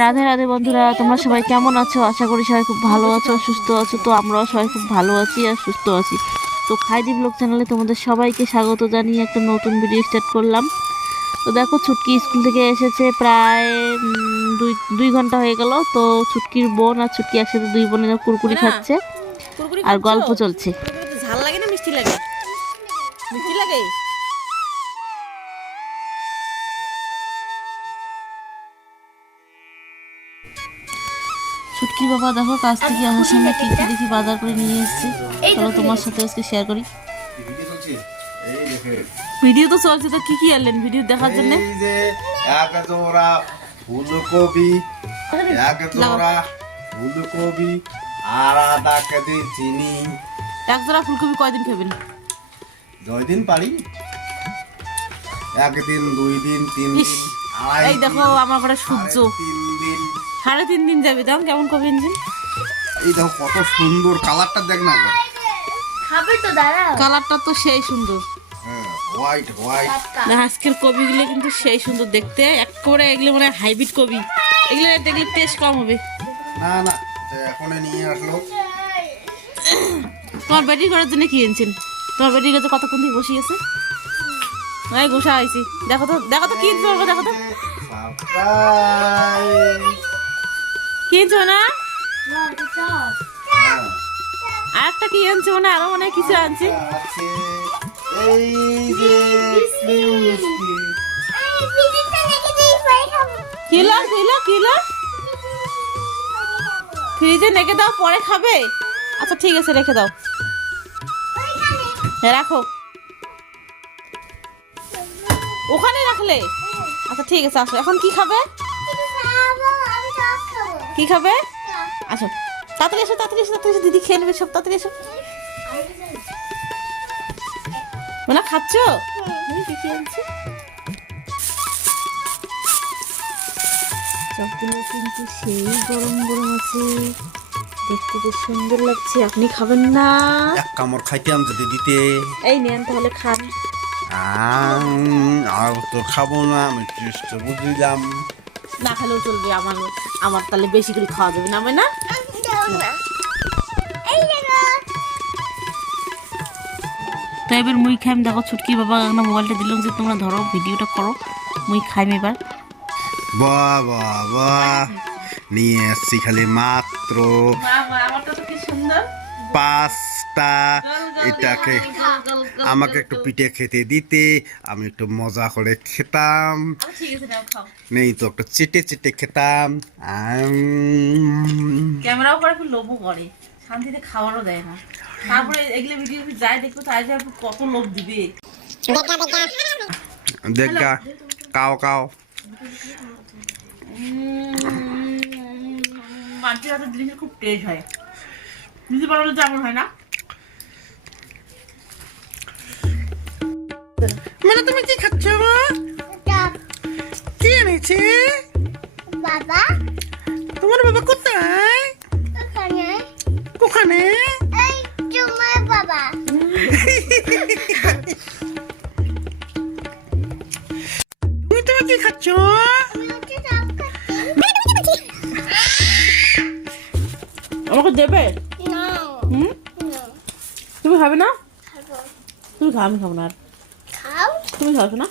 রাধে রাধে বন্ধুরা তোমরা সবাই কেমন আছো? আশা করি সবাই খুব ভালো আছো সুস্থ আছো। তো আমরাও সবাই খুব ভালো আছি আর সুস্থ আছি। তো খাইদি ব্লগ চ্যানেলে তোমাদের সবাইকে স্বাগত জানিয়ে একটা নতুন ভিডিও স্টার্ট করলাম। তো দেখো ছুটকি স্কুল থেকে এসেছে প্রায় দুই দুই ঘণ্টা হয়ে গেল। তো ছুটকির বোন আর ছুটকি একসাথে দুই বোনের কুরকুরি খাচ্ছে আর গল্প চলছে। ঝাল লাগে না মিষ্টি লাগে? মিষ্টি লাগে? ছুটকি বাবা দেখো কাছ থেকে আসার সময় কি কি দেখি বাজার করে নিয়ে এসেছে। চলো তোমার সাথে আজকে শেয়ার করি। ভিডিও তো চলছে তো কি কি আনলেন? ভিডিও দেখার জন্য? এই যে এক জোড়া ফুলকপি এক জোড়া ফুলকপি আর আধা কেজি চিনি। এক জোড়া ফুলকপি কয়দিন খাবেন? দুই দিন পারি। একদিন দুই দিন তিন দিন। এই দেখো আমার ঘরে সূর্য। সাড়ে তিন দিন। যাবে দাম কেমন কবে ইঞ্জিন? এই দেখো কত সুন্দর কালারটা দেখ না। খাবে তো দাঁড়া কালারটা তো সেই সুন্দর। হ্যাঁ হোয়াইট হোয়াইট না আজকের কবিগুলো কিন্তু সেই সুন্দর দেখতে। একেবারে এগুলো মানে হাইব্রিড কবি। এগুলো দেখলে টেস্ট কম হবে। না না তো এখনই নিয়ে আসলো। তোমার ব্যাটারি করার জন্য কি এনেছেন? তোমার ব্যাটারি কাছে কতক্ষণ থেকে বসিয়েছে এই গোসা আইছি। দেখো তো দেখো তো কি বাবা, দেখো তো। সারপ্রাইজ কি এনেছো না? আর একটা কি আনছে মানে আরও মনে কিছু আনছে। কিলো কিলো কিলো ফ্রিজে রেখে দাও পরে খাবে? আচ্ছা ঠিক আছে রেখে দাও। রাখো। ওখানে রাখলে? আচ্ছা ঠিক আছে আসো। এখন কি খাবে? কি খাবে? আসো। তাড়াতাড়ি এসো তাড়াতাড়ি এসো তাড়াতাড়ি দিদি খেয়ে নেবে সব তাড়াতাড়ি এসো। মানে খাচ্ছ? কি কিন্তু সেই গরম গরম আছে। দেখতে বেশ সুন্দর লাগছে। আপনি খাবেন না। এক কামড় খাইতাম যদি দিতে এই নেন তাহলে খান। আর তো খাব না আমি চেষ্টা বুঝলাম। না খেলেও চলবে আমার আমার তাহলে বেশি করে খাওয়া যাবে না আমি না? তো এবার মুই খাইম দেখো ছুটকি বাবা না মোবাইলটা দিলাম যে তোমরা ধরো ভিডিওটা করো মুই খাইম এবার। বাহ বাহ বাহ নিয়ে আসছি খালি মাত্র আমারটা তো কি সুন্দর। পাঁচটা। এটাকে আমাকে একটু পিঠে খেতে দিতে আমি একটু মজা করে খেতাম। ঠিক আছে নাও খাও নেই তো একটু চেটে চেটে খেতাম। ক্যামেরাও করে একটু লোভও করে শান্তিতে খাওয়ারও দেয় না। তারপরে এগুলো ভিডিও যাই দেখব তাই যে কত লোভ দিবে। দেখা কাও কাও। মাটির হাতের জিনিসের খুব টেস্ট হয়। বুঝতে পারো যেমন হয় না? মানে তুমি কি খাচ্ছ কি এনেছে? বাবা। তোমার বাবা কোথায়? ওখানে। তোমার বাবা। তুমি তুমি কি খাচ্ছ? আমাকে দেবে? না। হুম? না। তুমি খাবে না? খাব। তুমি আমি খাব না আর। তুমি খাওছো না